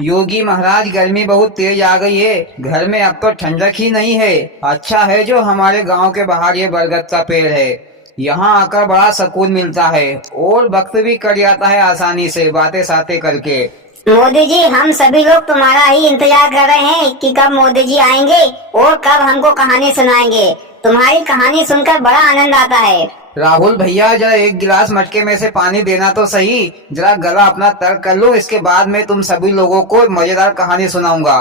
योगी महाराज, गर्मी बहुत तेज आ गई है, घर में अब तो ठंडक ही नहीं है। अच्छा है जो हमारे गांव के बाहर ये बरगद का पेड़ है, यहाँ आकर बड़ा सुकून मिलता है और वक्त भी कट जाता है आसानी से बातें सातें करके। मोदी जी, हम सभी लोग तुम्हारा ही इंतजार कर रहे हैं कि कब मोदी जी आएंगे और कब हमको कहानी सुनाएंगे। तुम्हारी कहानी सुनकर बड़ा आनंद आता है। राहुल भैया, जरा एक गिलास मटके में से पानी देना तो सही। जरा गला अपना तर्क कर लो, इसके बाद मैं तुम सभी लोगों को मजेदार कहानी सुनाऊंगा।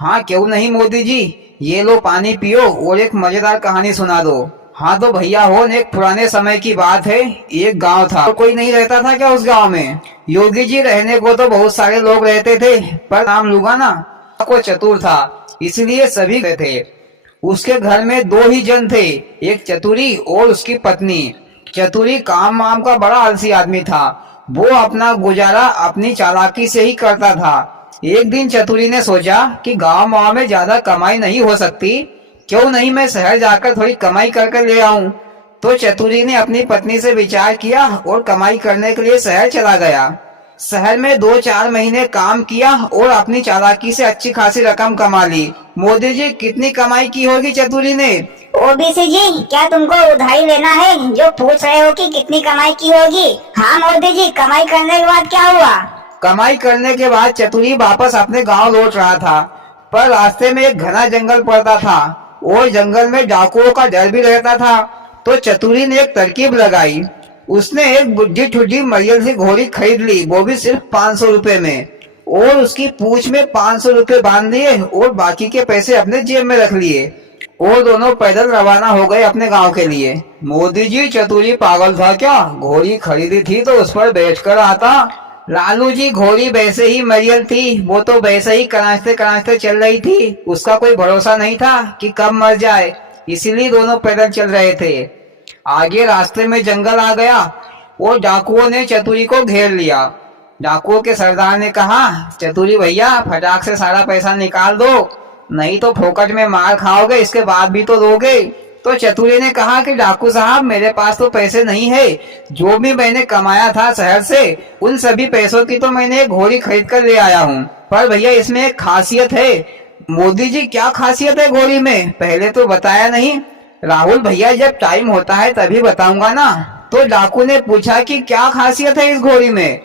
हाँ क्यों नहीं मोदी जी, ये लो पानी पियो और एक मजेदार कहानी सुना दो। हाँ तो भैया हो, एक पुराने समय की बात है। एक गांव था, तो कोई नहीं रहता था क्या उस गांव में? योगी जी, रहने को तो बहुत सारे लोग रहते थे, पर नाम लूंगा ना, को चतुर था इसलिए सभी गए थे। उसके घर में दो ही जन थे, एक चतुरी और उसकी पत्नी। चतुरी काम वाम का बड़ा आलसी आदमी था, वो अपना गुजारा अपनी चालाकी से ही करता था। एक दिन चतुरी ने सोचा कि गांव में ज्यादा कमाई नहीं हो सकती, क्यों नहीं मैं शहर जाकर थोड़ी कमाई करके ले आऊं। तो चतुरी ने अपनी पत्नी से विचार किया और कमाई करने के लिए शहर चला गया। शहर में 2-4 महीने काम किया और अपनी चालाकी से अच्छी खासी रकम कमा ली। मोदी जी, कितनी कमाई की होगी चतुरी ने? ओबीसी जी, क्या तुमको उधारी लेना है जो पूछ रहे हो कि कितनी कमाई की होगी? हाँ मोदी जी, कमाई करने के बाद क्या हुआ? कमाई करने के बाद चतुरी वापस अपने गांव लौट रहा था, पर रास्ते में एक घना जंगल पड़ता था और जंगल में डाकुओं का डर भी रहता था। तो चतुरी ने एक तरकीब लगाई। उसने एक बुढ़ी ठुड्डी मरियल सी घोड़ी खरीद ली, वो भी सिर्फ 500 रुपए में, और उसकी पूंछ में 500 रुपए बांध लिए और बाकी के पैसे अपने जेब में रख लिए और दोनों पैदल रवाना हो गए अपने गांव के लिए। मोदी जी, चतुरी पागल था क्या? घोड़ी खरीदी थी तो उस पर बैठकर आता। लालू जी, घोड़ी वैसे ही मरियल थी, वो तो वैसे ही करांचते करांचते चल रही थी, उसका कोई भरोसा नहीं था कि कब मर जाए, इसीलिए दोनों पैदल चल रहे थे। आगे रास्ते में जंगल आ गया और डाकुओं ने चतुरी को घेर लिया। डाकुओं के सरदार ने कहा, चतुरी भैया, फटाक से सारा पैसा निकाल दो, नहीं तो फोकट में मार खाओगे, इसके बाद भी तो दोगे। तो चतुरी ने कहा कि डाकू साहब, मेरे पास तो पैसे नहीं है, जो भी मैंने कमाया था शहर से, उन सभी पैसों की तो मैंने एक घोड़ी खरीद कर ले आया हूँ। पर भैया, इसमें एक खासियत है। मोदी जी, क्या खासियत है घोड़ी में? पहले तो बताया नहीं। राहुल भैया, जब टाइम होता है तभी बताऊंगा ना। तो डाकू ने पूछा कि क्या खासियत है इस घोड़ी में?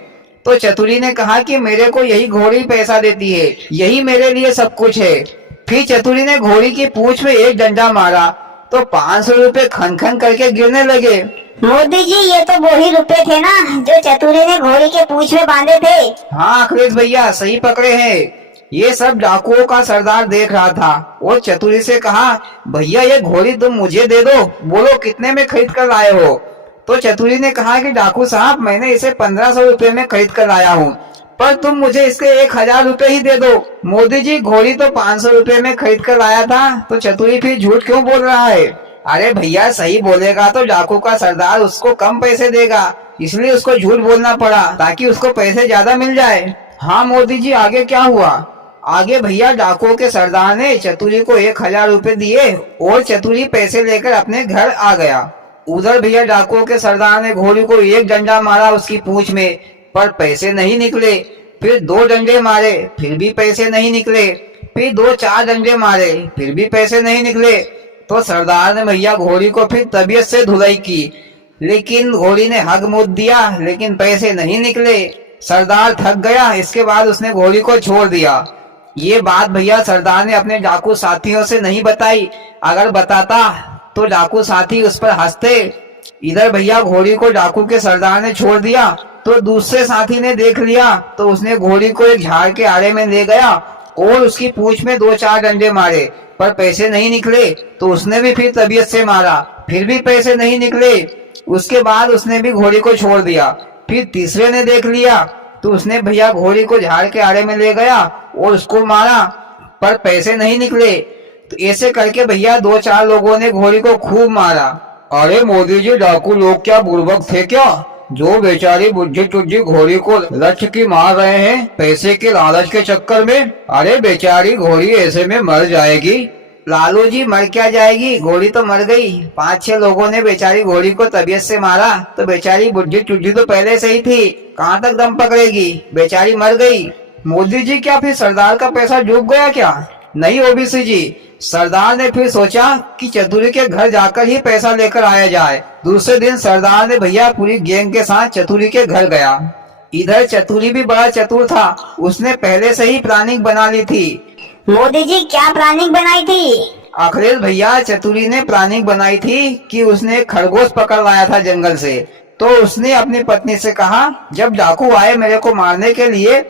तो चतुरी ने कहा कि मेरे को यही घोड़ी पैसा देती है, यही मेरे लिए सब कुछ है। फिर चतुरी ने घोड़ी की पूंछ में एक डंडा मारा तो 500 रुपए खन खन करके गिरने लगे। मोदी जी, ये तो वो ही रुपए थे ना जो चतुरी ने घोड़ी के पूंछ में बांधे थे? हाँ अखिलेश भैया, सही पकड़े हैं। ये सब डाकुओं का सरदार देख रहा था और चतुरी से कहा, भैया ये घोड़ी तुम मुझे दे दो, बोलो कितने में खरीद कर लाए हो? तो चतुरी ने कहा कि डाकू साहब, मैंने इसे 1500 रुपए में खरीद कर लाया हूँ, पर तुम मुझे इसके 1000 रुपए ही दे दो। मोदी जी, घोड़ी तो 500 रुपए में खरीद कर लाया था, तो चतुरी फिर झूठ क्यों बोल रहा है? अरे भैया, सही बोलेगा तो डाकू का सरदार उसको कम पैसे देगा, इसलिए उसको झूठ बोलना पड़ा ताकि उसको पैसे ज्यादा मिल जाए। हाँ मोदी जी, आगे क्या हुआ? आगे भैया, डाकुओं के सरदार ने चतुरी को 1000 रुपए दिए और चतुरी पैसे लेकर अपने घर आ गया। उधर भैया, डाकुओं के सरदार ने घोड़ी को एक डंडा मारा उसकी पूंछ में, पर पैसे नहीं निकले। फिर 2 डंडे मारे, फिर भी पैसे नहीं निकले। फिर 2-4 डंडे मारे, फिर भी पैसे नहीं निकले। तो सरदार ने भैया घोड़ी को फिर तबीयत से धुलाई की, लेकिन घोड़ी ने हग मुद दिया, लेकिन पैसे नहीं निकले। सरदार थक गया, इसके बाद उसने घोड़ी को छोड़ दिया। ये बात भैया सरदार ने अपने डाकू साथियों से नहीं बताई, अगर बताता तो डाकू साथी उस पर हंसते। इधर भैया, घोड़ी को डाकू के सरदार ने छोड़ दिया तो दूसरे साथी ने देख लिया, तो उसने घोड़ी को एक झाड़ के आड़े में ले गया और उसकी पूंछ में 2-4 डंडे मारे, पर पैसे नहीं निकले। तो उसने भी फिर तबीयत से मारा, फिर भी पैसे नहीं निकले। उसके बाद उसने भी घोड़ी को छोड़ दिया। फिर तीसरे ने देख लिया, तो उसने भैया घोड़ी को झाड़ के आड़े में ले गया और उसको मारा, पर पैसे नहीं निकले। तो ऐसे करके भैया 2-4 लोगों ने घोड़ी को खूब मारा। अरे मोदी जी, डाकू लोग क्या बुड़बक थे क्या, जो बेचारी बुढ़ी टुड्डी घोड़ी को लठ की मार रहे हैं पैसे के लालच के चक्कर में? अरे बेचारी घोड़ी ऐसे में मर जाएगी। लालू जी, मर क्या जाएगी, घोड़ी तो मर गई। 5-6 लोगों ने बेचारी घोड़ी को तबीयत से मारा, तो बेचारी बुढ़ी टुड्डी तो पहले से ही थी, कहाँ तक दम पकड़ेगी, बेचारी मर गई। मोदी जी, क्या फिर सरदार का पैसा डूब गया क्या? नहीं ओबीसी जी, सरदार ने फिर सोचा कि चतुरी के घर जाकर ही पैसा लेकर आया जाए। दूसरे दिन सरदार ने भैया पूरी गैंग के साथ चतुरी के घर गया। इधर चतुरी भी बड़ा चतुर था, उसने पहले से ही प्लानिंग बना ली थी। मोदी जी क्या प्लानिंग बनाई थी? अखिलेश भैया, चतुरी ने प्लानिंग बनाई थी कि उसने खरगोश पकड़ लाया था जंगल से। तो उसने अपनी पत्नी से कहा, जब डाकू आए मेरे को मारने के लिए,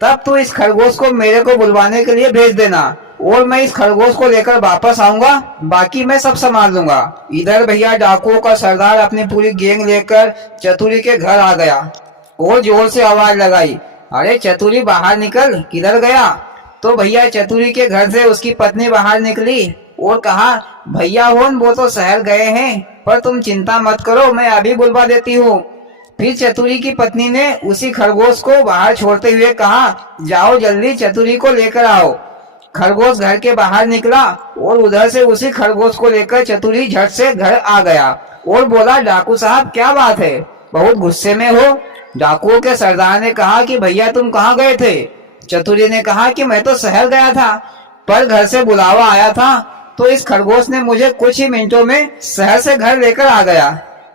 तब तो इस खरगोश को मेरे को बुलवाने के लिए भेज देना और मैं इस खरगोश को लेकर वापस आऊंगा, बाकी मैं सब संभाल लूंगा। इधर भैया डाकुओं का सरदार अपनी पूरी गैंग लेकर चतुरी के घर आ गया और जोर से आवाज लगाई, अरे चतुरी बाहर निकल, किधर गया? तो भैया चतुरी के घर से उसकी पत्नी बाहर निकली और कहा, भैया वो तो शहर गए हैं, पर तुम चिंता मत करो, मैं अभी बुलवा देती हूँ। फिर चतुरी की पत्नी ने उसी खरगोश को बाहर छोड़ते हुए कहा, जाओ जल्दी चतुरी को लेकर आओ। खरगोश घर के बाहर निकला और उधर से उसी खरगोश को लेकर चतुरी झट से घर आ गया और बोला, डाकू साहब क्या बात है, बहुत गुस्से में हो? डाकुओं के सरदार ने कहा कि भैया तुम कहाँ गए थे? चतुरी ने कहा कि मैं तो शहर गया था, पर घर से बुलावा आया था, तो इस खरगोश ने मुझे कुछ ही मिनटों में शहर से घर लेकर आ गया।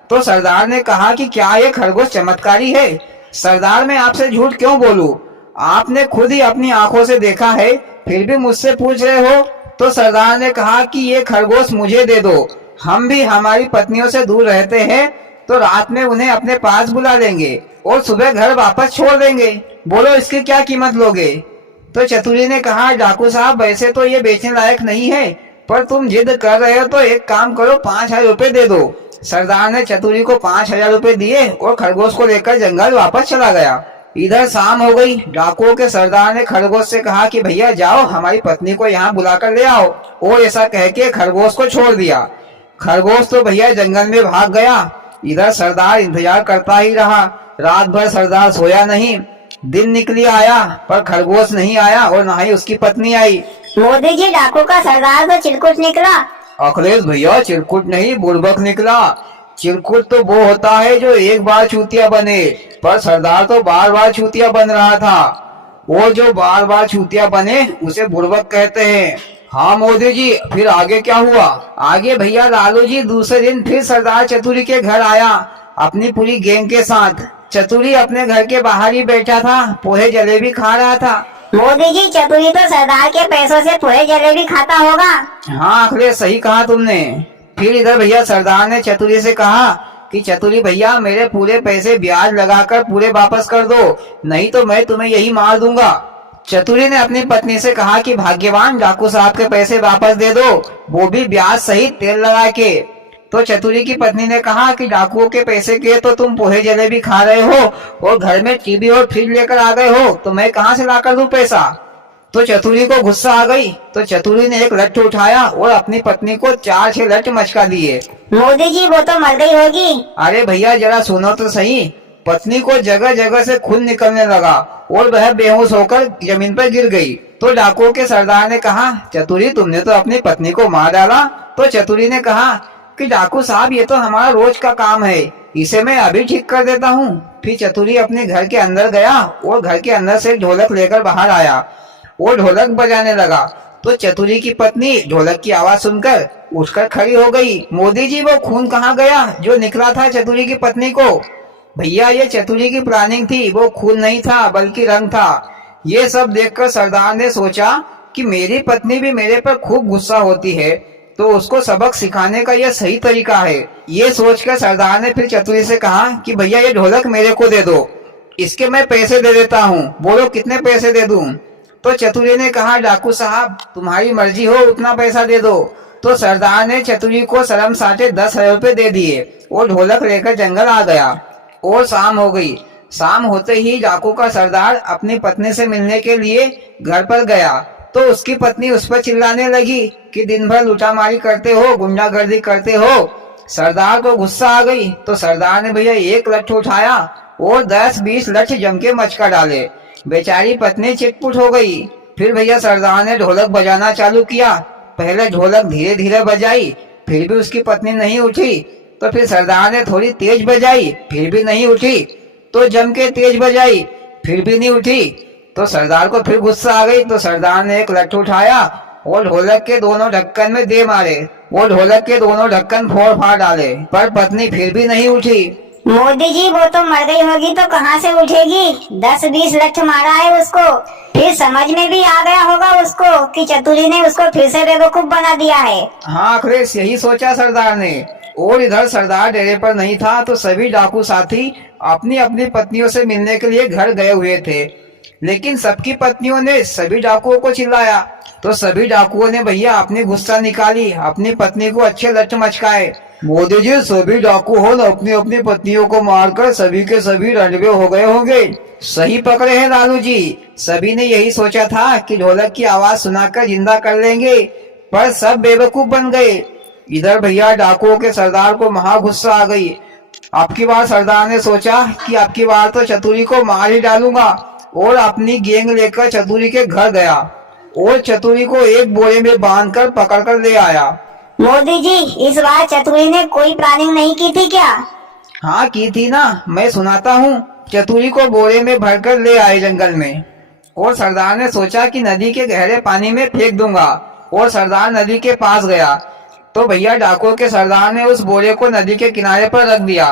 तो सरदार ने कहा कि क्या ये खरगोश चमत्कारी है? सरदार, मैं आपसे झूठ क्यों बोलूं? आपने खुद ही अपनी आंखों से देखा है, फिर भी मुझसे पूछ रहे हो? तो सरदार ने कहा कि ये खरगोश मुझे दे दो, हम भी हमारी पत्नियों से दूर रहते हैं, तो रात में उन्हें अपने पास बुला लेंगे और सुबह घर वापस छोड़ देंगे। बोलो इसकी क्या कीमत लोगे? तो चतुरी ने कहा, डाकू साहब वैसे तो ये बेचने लायक नहीं है, पर तुम जिद कर रहे हो तो एक काम करो, 5,000 रुपए दे दो। सरदार ने चतुरी को 5,000 रुपए दिए और खरगोश को लेकर जंगल वापस चला गया। इधर शाम हो गई। डाकुओं के सरदार ने खरगोश से कहा कि भैया जाओ हमारी पत्नी को यहाँ बुलाकर ले आओ, और ऐसा कह के खरगोश को छोड़ दिया। खरगोश तो भैया जंगल में भाग गया। इधर सरदार इंतजार करता ही रहा। रात भर सरदार सोया नहीं। दिन निकली आया पर खरगोश नहीं आया और न ही उसकी पत्नी आई। मोदी जी, डाकू का सरदार तो चिरकुट निकला। अखिलेश भैया, चिरकुट नहीं बुड़बक निकला। चिरकुट तो वो होता है जो एक बार चूतिया बने, पर सरदार तो बार बार चूतिया बन रहा था। वो जो बार बार चूतिया बने उसे बुड़बक कहते हैं। हाँ मोदी जी, फिर आगे क्या हुआ? आगे भैया लालू जी दूसरे दिन फिर सरदार चतुरी के घर आया अपनी पूरी गैंग के साथ। चतुरी अपने घर के बाहर ही बैठा था, पोहे जलेबी खा रहा था। मोदी जी, चतुरी तो सरदार के पैसों से पोहे जलेबी खाता होगा। हाँ अखिलेश, सही कहा तुमने। फिर इधर भैया सरदार ने चतुरी से कहा कि चतुरी भैया, मेरे पूरे पैसे ब्याज लगाकर पूरे वापस कर दो, नहीं तो मैं तुम्हें यही मार दूंगा। चतुरी ने अपनी पत्नी से कहा कि भाग्यवान, डाकू साहब के पैसे वापस दे दो, वो भी ब्याज सहित तेल लगा के। तो चतुरी की पत्नी ने कहा कि डाकुओं के पैसे के तो तुम पोहे जलेबी खा रहे हो और घर में टीवी और फ्रिज लेकर आ गए हो, तो मैं कहाँ से लाकर दूं पैसा? तो चतुरी को गुस्सा आ गई। तो चतुरी ने एक लट्ठ उठाया और अपनी पत्नी को 4-6 लट्ठ मचका दिए। मोदी जी, वो तो मर गई होगी। अरे भैया जरा सुनो तो सही। पत्नी को जगह जगह से खून निकलने लगा और वह बेहोश होकर जमीन पर गिर गई। तो डाकुओं के सरदार ने कहा, चतुरी तुमने तो अपनी पत्नी को मार डाला। तो चतुरी ने कहा कि डाकू साहब, ये तो हमारा रोज का काम है, इसे मैं अभी ठीक कर देता हूँ। फिर चतुरी अपने घर के अंदर गया और घर के अंदर से ढोलक लेकर बाहर आया और ढोलक बजाने लगा। तो चतुरी की पत्नी ढोलक की आवाज सुनकर उठकर खड़ी हो गई। मोदी जी, वो खून कहाँ गया जो निकला था चतुरी की पत्नी को? भैया ये चतुरी की प्लानिंग थी, वो खून नहीं था बल्कि रंग था। ये सब देखकर सरदार ने सोचा कि मेरी पत्नी भी मेरे पर खूब गुस्सा होती है, तो उसको सबक सिखाने का यह सही तरीका है। ये सोचकर सरदार ने फिर चतुरी से कहा कि भैया ये ढोलक मेरे को दे दो, इसके मैं पैसे दे देता हूँ, बोलो कितने पैसे दे दूं? तो चतुरी ने कहा, डाकू साहब तुम्हारी मर्जी हो उतना पैसा दे दो। तो सरदार ने चतुरी को शर्म साटे 10,000 रुपए दे दिए और ढोलक लेकर जंगल आ गया। और शाम हो गई। शाम होते ही डाकू का सरदार अपनी पत्नी से मिलने के लिए घर पर गया। तो उसकी पत्नी उस पर चिल्लाने लगी कि दिन भर लुटामारी करते हो, गुंडागर्दी करते हो। सरदार को गुस्सा आ गई। तो सरदार ने भैया एक लट्ठ उठाया और 10-20 लट्ठ जम के मचका डाले। बेचारी पत्नी चिटपुट हो गई। फिर भैया सरदार ने ढोलक बजाना चालू किया। पहले ढोलक धीरे धीरे बजाई, फिर भी उसकी पत्नी नहीं उठी। तो फिर सरदार ने थोड़ी तेज बजाई, फिर भी नहीं उठी। तो जम के तेज बजाई, फिर भी नहीं उठी। तो सरदार को फिर गुस्सा आ गई। तो सरदार ने एक लट्ठू उठाया और ढोलक के दोनों ढक्कन में दे मारे। वो ढोलक के दोनों ढक्कन फोड़ फाड़ डाले, पर पत्नी फिर भी नहीं उठी। मोदी जी वो तो मर गई होगी तो कहाँ से उठेगी? 10-20 लठ मारा है उसको, फिर समझ में भी आ गया होगा उसको कि चतुरी ने उसको फिर से बेवकूफ बना दिया है। हाँ अखिलेश, यही सोचा सरदार ने। और इधर सरदार डेरे पर नहीं था तो सभी डाकू साथी अपनी अपनी पत्नियों से मिलने के लिए घर गए हुए थे। लेकिन सबकी पत्नियों ने सभी डाकुओं को चिल्लाया तो सभी डाकुओं ने भैया अपनी गुस्सा निकाली, अपनी पत्नी को अच्छे लठ मचकाए। मोदी जी, सभी डाकू हो अपनी अपनी पत्नियों को मारकर सभी के सभी रणवे हो गए होंगे। सही पकड़े हैं लालू जी। सभी ने यही सोचा था कि ढोलक की आवाज सुनाकर जिंदा कर लेंगे, पर सब बेवकूफ बन गए। इधर भैया डाकुओं के सरदार को महा गुस्सा आ गई। अब की बार सरदार ने सोचा कि अब की बार तो चतुरी को मार ही डालूंगा, और अपनी गैंग लेकर चतुरी के घर गया और चतुरी को एक बोरे में बांधकर पकड़कर ले आया। मोदी जी, इस बार चतुरी ने कोई प्लानिंग नहीं की थी क्या? हाँ की थी ना, मैं सुनाता हूँ। चतुरी को बोरे में भरकर ले आए जंगल में, और सरदार ने सोचा कि नदी के गहरे पानी में फेंक दूंगा, और सरदार नदी के पास गया तो भैया डाकुओं के सरदार ने उस बोरे को नदी के किनारे पर रख दिया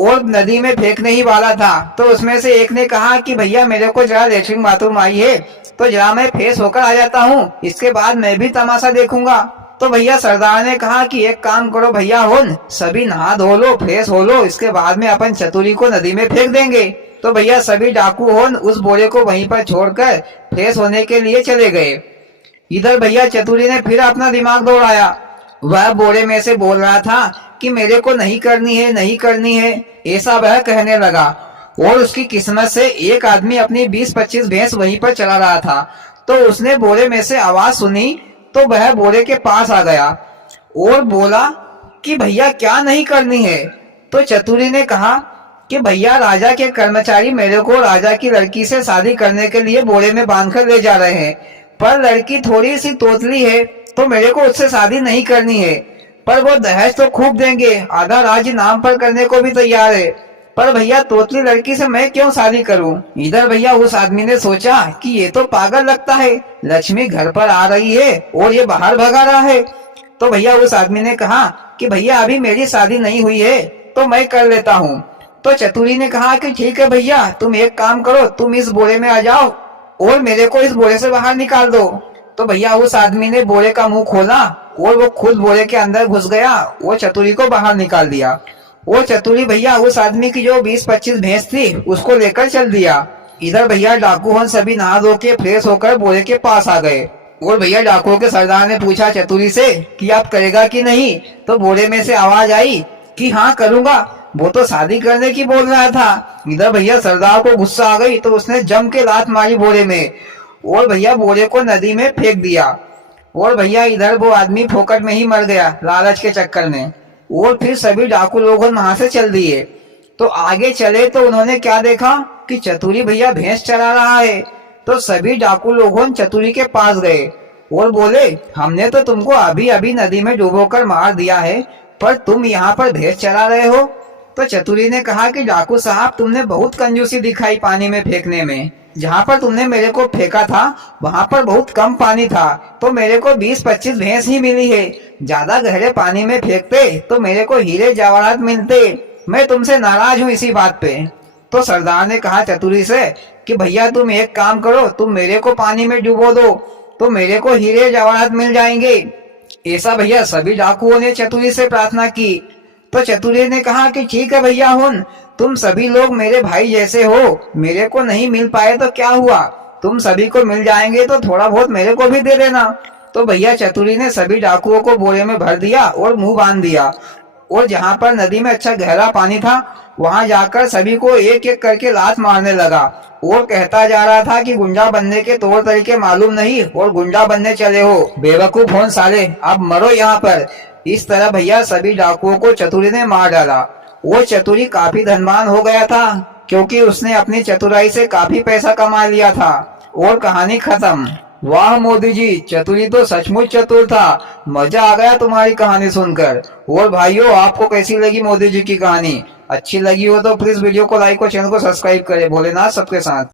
और नदी में फेंकने ही वाला था। तो उसमें से एक ने कहा कि भैया मेरे को जरा लेटरिन बाथरूम आई है, तो जरा मैं फ्रेश होकर आ जाता हूँ, इसके बाद मैं भी तमाशा देखूंगा। तो भैया सरदार ने कहा कि एक काम करो भैया होन, सभी नहा धो लो, फ्रेश हो लो, इसके बाद में अपन चतुरी को नदी में फेंक देंगे। तो भैया सभी डाकू होन उस बोरे को वहीं पर छोड़कर फ्रेश होने के लिए चले गए। इधर भैया चतुरी ने फिर अपना दिमाग दौड़ाया। वह बोरे में से बोल रहा था कि मेरे को नहीं करनी है, नहीं करनी है, ऐसा वह कहने लगा। और उसकी किस्मत से एक आदमी अपनी 20-25 भैंस वहीं पर चला रहा था। तो उसने बोरे में से आवाज सुनी तो वह बोरे के पास आ गया और बोला कि भैया क्या नहीं करनी है। तो चतुरी ने कहा कि भैया राजा के कर्मचारी मेरे को राजा की लड़की से शादी करने के लिए बोरे में बांधकर ले जा रहे हैं, पर लड़की थोड़ी सी तोतली है तो मेरे को उससे शादी नहीं करनी है, पर वो दहेज तो खूब देंगे, आधा राज्य नाम पर करने को भी तैयार है, पर भैया तोतली लड़की से मैं क्यों शादी करूं। इधर भैया उस आदमी ने सोचा कि ये तो पागल लगता है, लक्ष्मी घर पर आ रही है और ये बाहर भगा रहा है। तो भैया उस आदमी ने कहा कि भैया अभी मेरी शादी नहीं हुई है तो मैं कर लेता हूँ। तो चतुरी ने कहा कि ठीक है भैया, तुम एक काम करो, तुम इस बोरे में आ जाओ और मेरे को इस बोरे से बाहर निकाल दो। तो भैया उस आदमी ने बोरे का मुंह खोला और वो खुद बोरे के अंदर घुस गया, वो चतुरी को बाहर निकाल दिया। वो चतुरी भैया उस आदमी की जो 20-25 भैंस थी उसको लेकर चल दिया। इधर भैया डाकू सभी नहा धो के फ्रेश होकर बोरे के पास आ गए और भैया डाकुओं के सरदार ने पूछा चतुरी से कि आप करेगा कि नहीं। तो बोरे में से आवाज आई कि हाँ करूंगा, वो तो शादी करने की बोल रहा था। इधर भैया सरदार को गुस्सा आ गई तो उसने जम के लात मारी बोरे में और भैया बोरे को नदी में फेंक दिया। और भैया इधर वो आदमी फोकट में ही मर गया लालच के चक्कर में। और फिर सभी डाकू लोगों वहां से चल दिए। तो आगे चले तो उन्होंने क्या देखा कि चतुरी भैया भैंस चरा रहा है। तो सभी डाकू लोगों चतुरी के पास गए और बोले हमने तो तुमको अभी अभी नदी में डुबोकर मार दिया है, पर तुम यहाँ पर भैंस चरा रहे हो। तो चतुरी ने कहा कि डाकू साहब तुमने बहुत कंजूसी दिखाई पानी में फेंकने में। जहाँ पर तुमने मेरे को फेंका था वहाँ पर बहुत कम पानी था, तो मेरे को 20-25 भैंस ही मिली है। ज्यादा गहरे पानी में फेंकते तो मेरे को हीरे जवाहरात मिलते। मैं तुमसे नाराज हूँ इसी बात पे। तो सरदार ने कहा चतुरी से कि भैया तुम एक काम करो, तुम मेरे को पानी में डुबो दो तो मेरे को हीरे जवाहरात मिल जाएंगे। ऐसा भैया सभी डाकुओं ने चतुरी से प्रार्थना की। तो चतुरी ने कहा कि ठीक है भैया हुन, तुम सभी लोग मेरे भाई जैसे हो, मेरे को नहीं मिल पाए तो क्या हुआ, तुम सभी को मिल जाएंगे तो थोड़ा बहुत मेरे को भी दे देना। तो भैया चतुरी ने सभी डाकुओं को बोरे में भर दिया और मुंह बांध दिया और जहाँ पर नदी में अच्छा गहरा पानी था वहां जाकर सभी को एक एक करके लात मारने लगा और कहता जा रहा था कि गुंडा बनने के तौर तरीके मालूम नहीं और गुंडा बनने चले हो, बेवकूफ होन साले, अब मरो यहाँ पर। इस तरह भैया सभी डाकुओं को चतुरी ने मार डाला। वो चतुरी काफी धनवान हो गया था क्योंकि उसने अपनी चतुराई से काफी पैसा कमा लिया था। और कहानी खत्म। वाह मोदी जी, चतुरी तो सचमुच चतुर था। मजा आ गया तुम्हारी कहानी सुनकर। और भाइयों आपको कैसी लगी मोदी जी की कहानी? अच्छी लगी हो तो प्लीज वीडियो को लाइक और चैनल को सब्सक्राइब करें। भोलेनाथ सबके साथ।